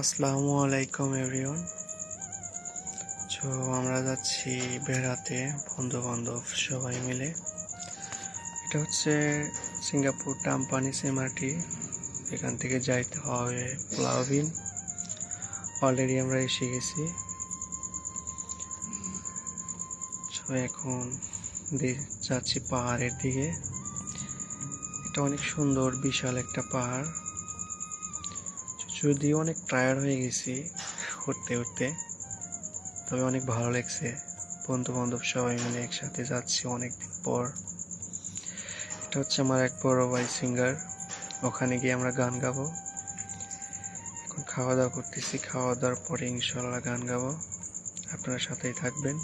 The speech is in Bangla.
আসসালামু আলাইকুম এভরিওয়ান। তো আমরা যাচ্ছি বেড়াতে বন্ধু বান্ধব সবাই মিলে। এটা হচ্ছে সিঙ্গাপুর টাম্পানি সিমাটি। এখান থেকে যাইতে হবে প্লাউবিন। অলরেডি আমরা এসে গেছি। তো এখন যাচ্ছি পাহাড়ের দিকে। এটা অনেক সুন্দর বিশাল একটা পাহাড়। যদিও অনেক টায়ার্ড হয়ে গেছি উঠতে উঠতে, তবে অনেক ভালো লাগছে। বন্ধু বান্ধব সবাই মিলে একসাথে যাচ্ছি অনেকদিন পর। এটা হচ্ছে আমার এক বড় ভাই সিঙ্গার, ওখানে গিয়ে আমরা গান গাবো। এখন খাওয়া দাওয়া করতেছি, খাওয়া দাওয়ার পরে ইনশাল্লাহ গান গাবো। আপনারা সাথেই থাকবেন।